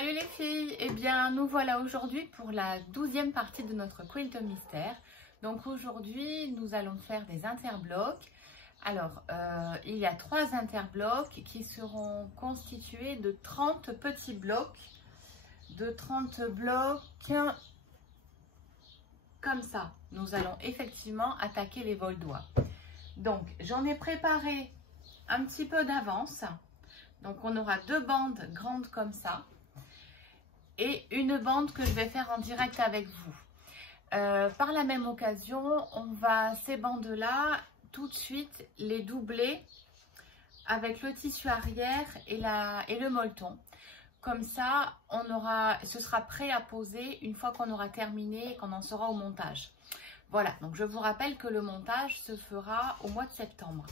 Salut les filles, eh bien nous voilà aujourd'hui pour la 12e partie de notre quilt mystère. Donc aujourd'hui nous allons faire des interblocs. Alors il y a 3 interblocs qui seront constitués de 30 petits blocs, comme ça. Nous allons effectivement attaquer les vols doigts. Donc j'en ai préparé un petit peu d'avance. Donc on aura 2 bandes grandes comme ça et une bande que je vais faire en direct avec vous. Par la même occasion, on va ces bandes-là tout de suite les doubler avec le tissu arrière et le molleton. Comme ça, ce sera prêt à poser une fois qu'on aura terminé et qu'on en sera au montage. Voilà, donc je vous rappelle que le montage se fera au mois de septembre.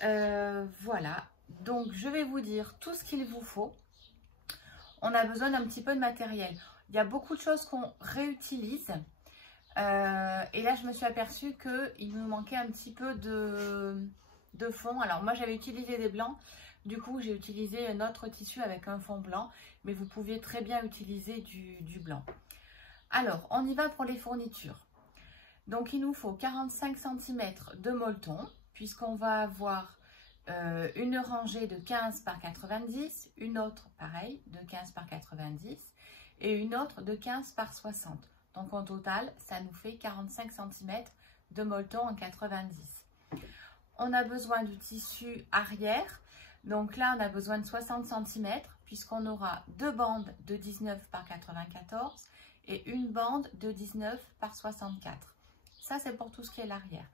Voilà, donc je vais vous dire tout ce qu'il vous faut. On a besoin d'un petit peu de matériel. Il y a beaucoup de choses qu'on réutilise. Et là, je me suis aperçue qu'il nous manquait un petit peu de fond. Alors, moi, j'avais utilisé des blancs. Du coup, j'ai utilisé un autre tissu avec un fond blanc. Mais vous pouviez très bien utiliser du blanc. Alors, on y va pour les fournitures. Donc, il nous faut 45 cm de molleton, puisqu'on va avoir une rangée de 15 par 90, une autre pareil de 15 par 90 et une autre de 15 par 60. Donc en total, ça nous fait 45 cm de molleton en 90. On a besoin du tissu arrière. Donc là, on a besoin de 60 cm puisqu'on aura 2 bandes de 19 par 94 et une bande de 19 par 64. Ça, c'est pour tout ce qui est l'arrière.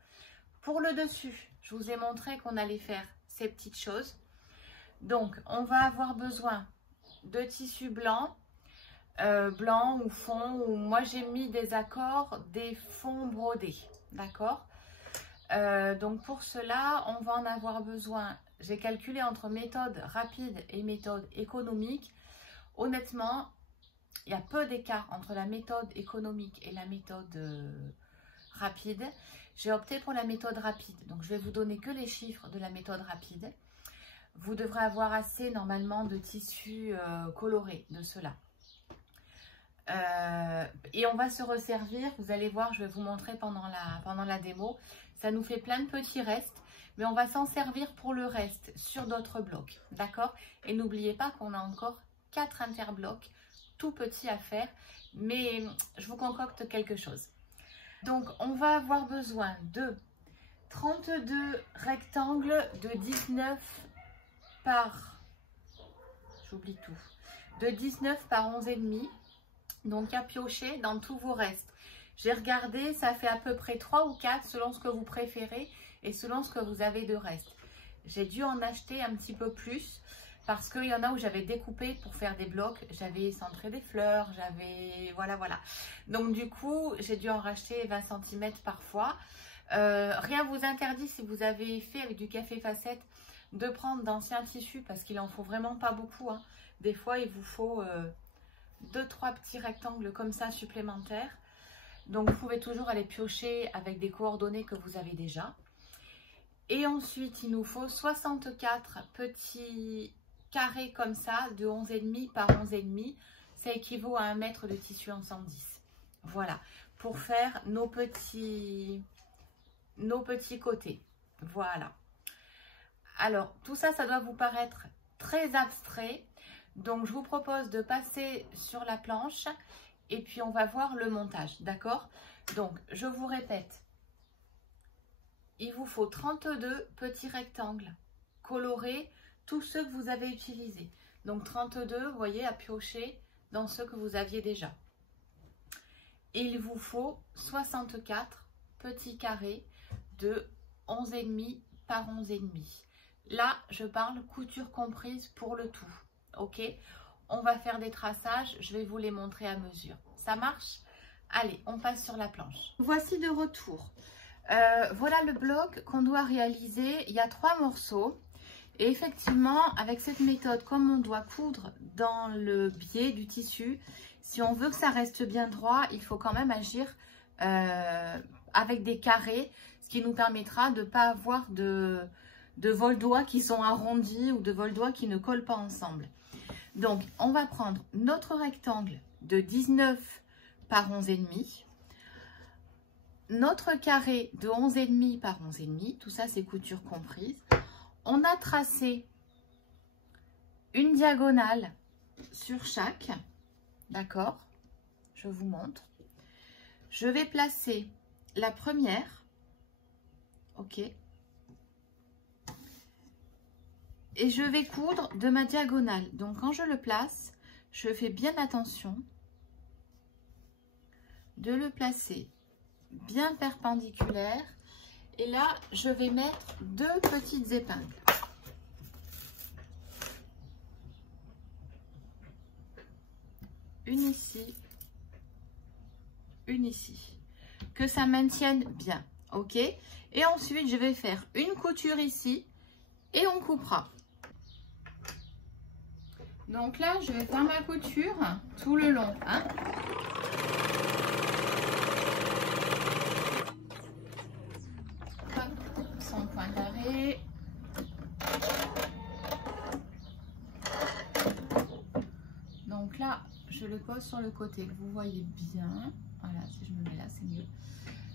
Pour le dessus, je vous ai montré qu'on allait faire ces petites choses. Donc, on va avoir besoin de tissu blanc, blanc ou fond, ou moi j'ai mis des accords, des fonds brodés, d'accord. Donc pour cela, on va en avoir besoin, j'ai calculé entre méthode rapide et méthode économique. Honnêtement, il y a peu d'écart entre la méthode économique et la méthode rapide. J'ai opté pour la méthode rapide, donc je vais vous donner que les chiffres de la méthode rapide. Vous devrez avoir assez normalement de tissu coloré de cela. Et on va se resservir, vous allez voir, je vais vous montrer pendant la démo. Ça nous fait plein de petits restes, mais on va s'en servir pour le reste sur d'autres blocs, d'accord? Et n'oubliez pas qu'on a encore 4 interblocs tout petits à faire, mais je vous concocte quelque chose. Donc, on va avoir besoin de 32 rectangles de 19 par... J'oublie tout. De 19 par 11,5. Donc, à piocher dans tous vos restes. J'ai regardé, ça fait à peu près 3 ou 4 selon ce que vous préférez et selon ce que vous avez de reste. J'ai dû en acheter un petit peu plus parce qu'il y en a où j'avais découpé pour faire des blocs. J'avais centré des fleurs, j'avais... Voilà. Donc du coup, j'ai dû en racheter 20 cm parfois. Rien vous interdit, si vous avez fait avec du café facette, de prendre d'anciens tissus parce qu'il en faut vraiment pas beaucoup, hein. Des fois, il vous faut 2-3 petits rectangles comme ça supplémentaires. Donc, vous pouvez toujours aller piocher avec des coordonnées que vous avez déjà. Et ensuite, il nous faut 64 petits carrés comme ça de 11,5 par 11,5. Ça équivaut à 1 mètre de tissu en 110. Voilà, pour faire nos petits côtés. Voilà. Alors, tout ça, ça doit vous paraître très abstrait. Donc, je vous propose de passer sur la planche et puis on va voir le montage, d'accord? Donc, je vous répète, il vous faut 32 petits rectangles colorés, tous ceux que vous avez utilisés. Donc, 32, vous voyez, à piocher dans ceux que vous aviez déjà. Et il vous faut 64 petits carrés de 11,5 par 11,5. Là, je parle couture comprise pour le tout, ok? On va faire des traçages, je vais vous les montrer à mesure. Ça marche? Allez, on passe sur la planche. Voici de retour. Voilà le bloc qu'on doit réaliser. Il y a 3 morceaux. Et effectivement, avec cette méthode, comme on doit coudre dans le biais du tissu, si on veut que ça reste bien droit, il faut quand même agir avec des carrés, ce qui nous permettra de ne pas avoir de vol-doigts qui sont arrondis ou de vol-doigts qui ne collent pas ensemble. Donc, on va prendre notre rectangle de 19 par 11,5. Notre carré de 11,5 par 11,5. Tout ça, c'est couture comprise. On a tracé une diagonale sur chaque. D'accord? Je vous montre. Je vais placer la première. Ok. Et je vais coudre de ma diagonale. Donc, quand je le place, je fais bien attention de le placer bien perpendiculaire. Et là, je vais mettre 2 petites épingles. Une ici, une ici. Que ça maintienne bien, ok? Et ensuite, je vais faire une couture ici et on coupera. Donc là, je vais faire ma couture tout le long, hein? Hop, son point d'arrêt. Donc là, je le pose sur le côté, que vous voyez bien. Voilà, si je me mets là, c'est mieux.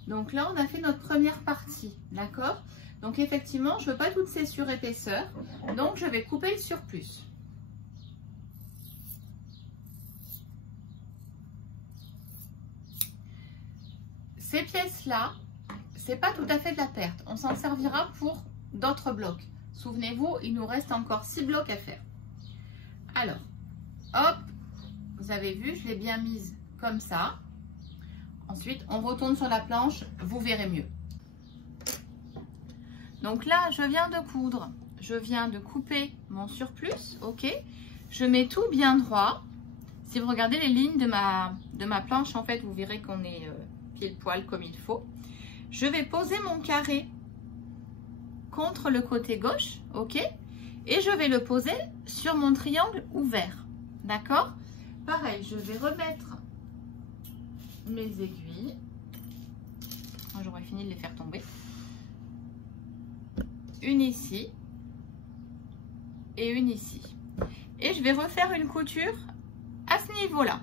Donc là, on a fait notre première partie, d'accord? Donc effectivement, je ne veux pas toutes ces surépaisseurs, donc je vais couper le surplus. Ces pièces-là, c'est pas tout à fait de la perte. On s'en servira pour d'autres blocs. Souvenez-vous, il nous reste encore 6 blocs à faire. Alors, hop, vous avez vu, je l'ai bien mise comme ça. Ensuite, on retourne sur la planche, vous verrez mieux. Donc là, je viens de coudre. Je viens de couper mon surplus, ok? Je mets tout bien droit. Si vous regardez les lignes de ma planche, en fait, vous verrez qu'on est pile poil comme il faut. Je vais poser mon carré contre le côté gauche, ok? Et je vais le poser sur mon triangle ouvert, d'accord? Pareil, je vais remettre mes aiguilles. J'aurais fini de les faire tomber. Une ici et une ici. Et je vais refaire une couture à ce niveau-là.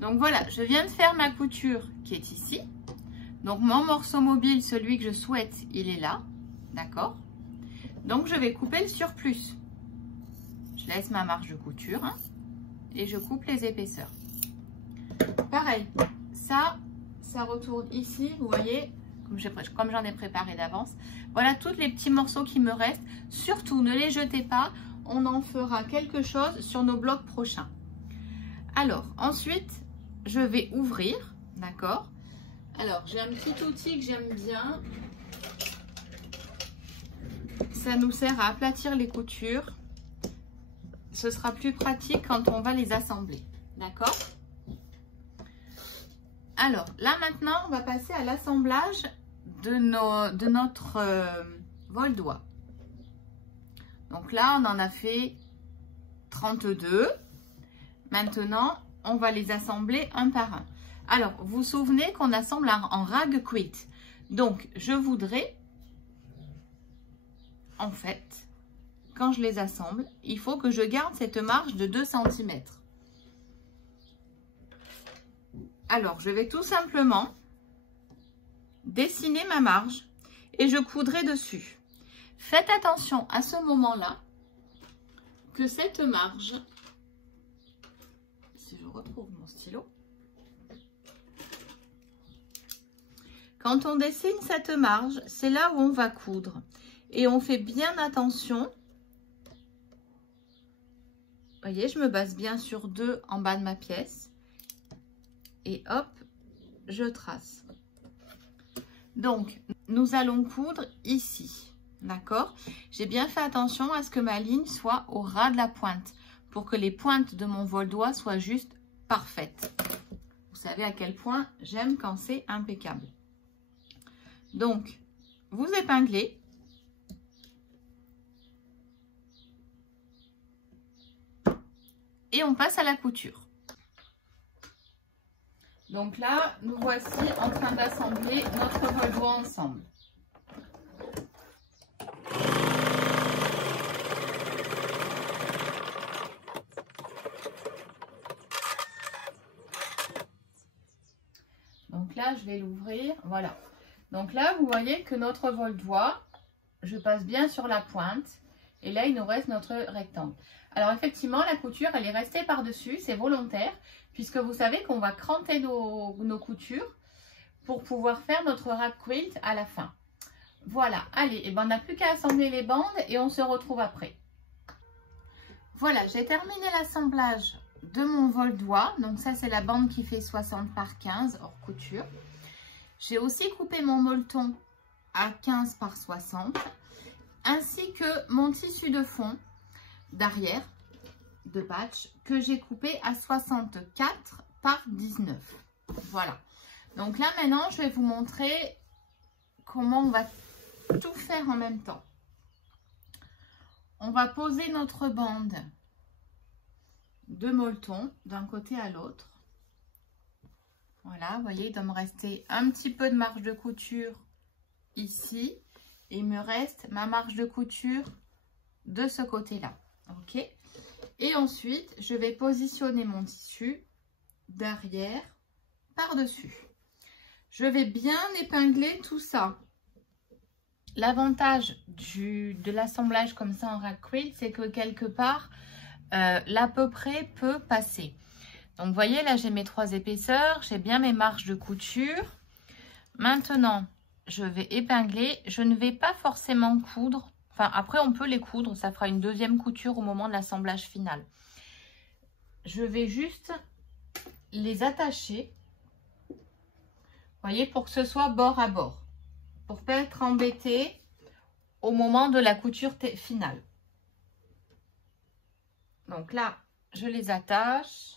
Donc voilà, je viens de faire ma couture qui est ici. Donc mon morceau mobile, celui que je souhaite, il est là. D'accord? Donc je vais couper le surplus. Je laisse ma marge de couture, hein, et je coupe les épaisseurs. Pareil, ça retourne ici, vous voyez, comme j'en ai préparé d'avance. Voilà tous les petits morceaux qui me restent. Surtout, ne les jetez pas. On en fera quelque chose sur nos blocs prochains. Alors, ensuite, je vais ouvrir, d'accord? Alors, j'ai un petit outil que j'aime bien. Ça nous sert à aplatir les coutures. Ce sera plus pratique quand on va les assembler, d'accord? Alors, là maintenant, on va passer à l'assemblage de notre vol-doigt. Donc là, on en a fait 32. Maintenant, on va les assembler un par un. Alors, vous vous souvenez qu'on assemble en rag quit. Donc, je voudrais, en fait, quand je les assemble, il faut que je garde cette marge de 2 cm. Alors, je vais tout simplement dessiner ma marge et je coudrai dessus. Faites attention à ce moment-là que cette marge, si je retrouve mon stylo, quand on dessine cette marge, c'est là où on va coudre. Et on fait bien attention. Vous voyez, je me base bien sur 2 en bas de ma pièce. Et hop, je trace. Donc, nous allons coudre ici. D'accord? J'ai bien fait attention à ce que ma ligne soit au ras de la pointe pour que les pointes de mon vol-doigt soient juste parfaites. Vous savez à quel point j'aime quand c'est impeccable. Donc, vous épinglez. Et on passe à la couture. Donc là, nous voici en train d'assembler notre vol-doigt ensemble. là, je vais l'ouvrir. Voilà. Donc là, vous voyez que notre vol-doigt, je passe bien sur la pointe. Et là, il nous reste notre rectangle. Alors effectivement, la couture, elle est restée par-dessus. C'est volontaire, puisque vous savez qu'on va cranter nos coutures pour pouvoir faire notre rack quilt à la fin. Voilà. Allez, et ben, on n'a plus qu'à assembler les bandes et on se retrouve après. Voilà, j'ai terminé l'assemblage de mon vol-doigt. Donc ça, c'est la bande qui fait 60 par 15 hors couture. J'ai aussi coupé mon molleton à 15 par 60, ainsi que mon tissu de fond d'arrière de patch que j'ai coupé à 64 par 19. Voilà. Donc là, maintenant, je vais vous montrer comment on va tout faire en même temps. On va poser notre bande de molleton d'un côté à l'autre. Voilà, vous voyez, il doit me rester un petit peu de marge de couture ici. Et il me reste ma marge de couture de ce côté-là. Ok. Et ensuite, je vais positionner mon tissu derrière par-dessus. Je vais bien épingler tout ça. L'avantage de l'assemblage comme ça en rack quilt, c'est que quelque part, l'à peu près peut passer. Donc, vous voyez, là, j'ai mes 3 épaisseurs, j'ai bien mes marges de couture. Maintenant, je vais épingler. Je ne vais pas forcément coudre. Enfin, après, on peut les coudre. Ça fera une deuxième couture au moment de l'assemblage final. Je vais juste les attacher. Vous voyez, pour que ce soit bord à bord. Pour ne pas être embêté au moment de la couture finale. Donc là, je les attache.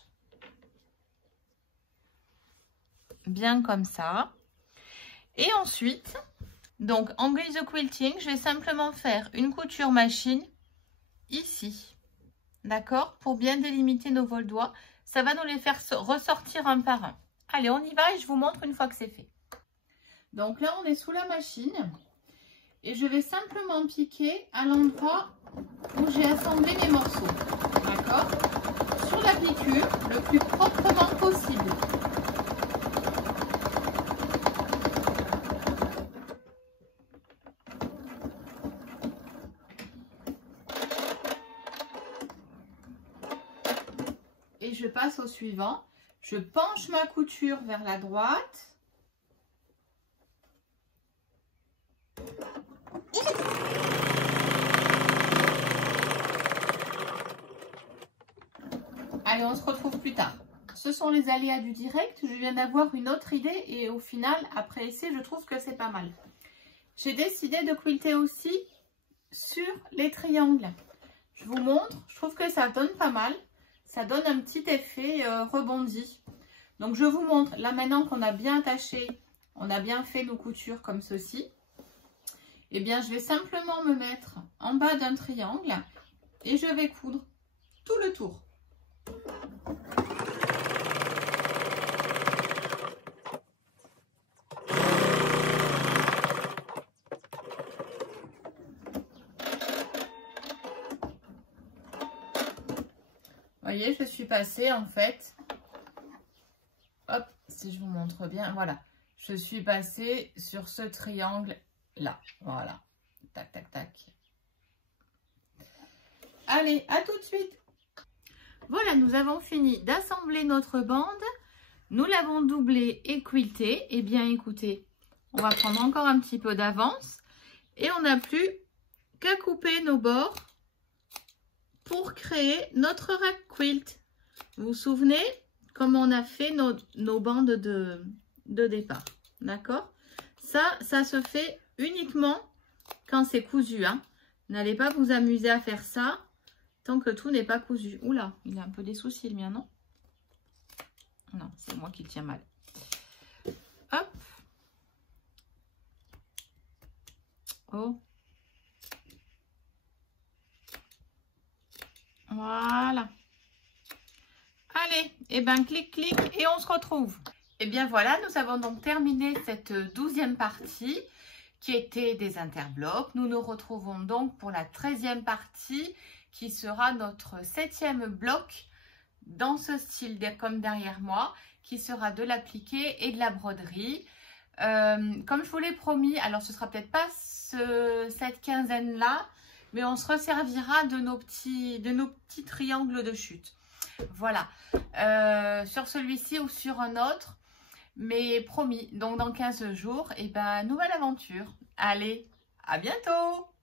Bien comme ça. Et ensuite, donc en guise de quilting, je vais simplement faire une couture machine ici. D'accord? Pour bien délimiter nos vol-doigts. Ça va nous les faire ressortir un par un. Allez, on y va et je vous montre une fois que c'est fait. Donc là, on est sous la machine. Et je vais simplement piquer à l'endroit où j'ai assemblé mes morceaux. D'accord? Sur la piqûre, le plus proprement possible. Et je passe au suivant. Je penche ma couture vers la droite. Allez, on se retrouve plus tard. Ce sont les aléas du direct. Je viens d'avoir une autre idée et au final, après essai, je trouve que c'est pas mal. J'ai décidé de quilter aussi sur les triangles. Je vous montre. Je trouve que ça donne pas mal. Ça donne un petit effet rebondi. Donc, je vous montre. Là, maintenant qu'on a bien attaché, on a bien fait nos coutures comme ceci. Eh bien, je vais simplement me mettre en bas d'un triangle et je vais coudre tout le tour. Vous voyez, je suis passée en fait, hop, si je vous montre bien, voilà, je suis passée sur ce triangle là, voilà, tac, tac, tac. Allez, à tout de suite. Voilà, nous avons fini d'assembler notre bande, nous l'avons doublée et quiltée. Eh bien, écoutez, on va prendre encore un petit peu d'avance et on n'a plus qu'à couper nos bords pour créer notre rack quilt. Vous vous souvenez comment on a fait nos bandes de départ, d'accord? Ça se fait uniquement quand c'est cousu, hein. N'allez pas vous amuser à faire ça tant que tout n'est pas cousu. Oula, il a un peu des soucis le mien, non? Non, c'est moi qui le tiens mal. Hop. Oh. Voilà. Allez, et ben clic, clic et on se retrouve. Et bien voilà, nous avons donc terminé cette 12e partie qui était des interblocs. Nous nous retrouvons donc pour la 13e partie qui sera notre 7e bloc dans ce style comme derrière moi, qui sera de l'appliqué et de la broderie. Comme je vous l'ai promis, alors ce sera peut-être pas cette quinzaine-là, mais on se resservira de nos petits triangles de chute. Voilà, sur celui-ci ou sur un autre, mais promis, donc dans 15 jours, et ben nouvelle aventure. Allez, à bientôt!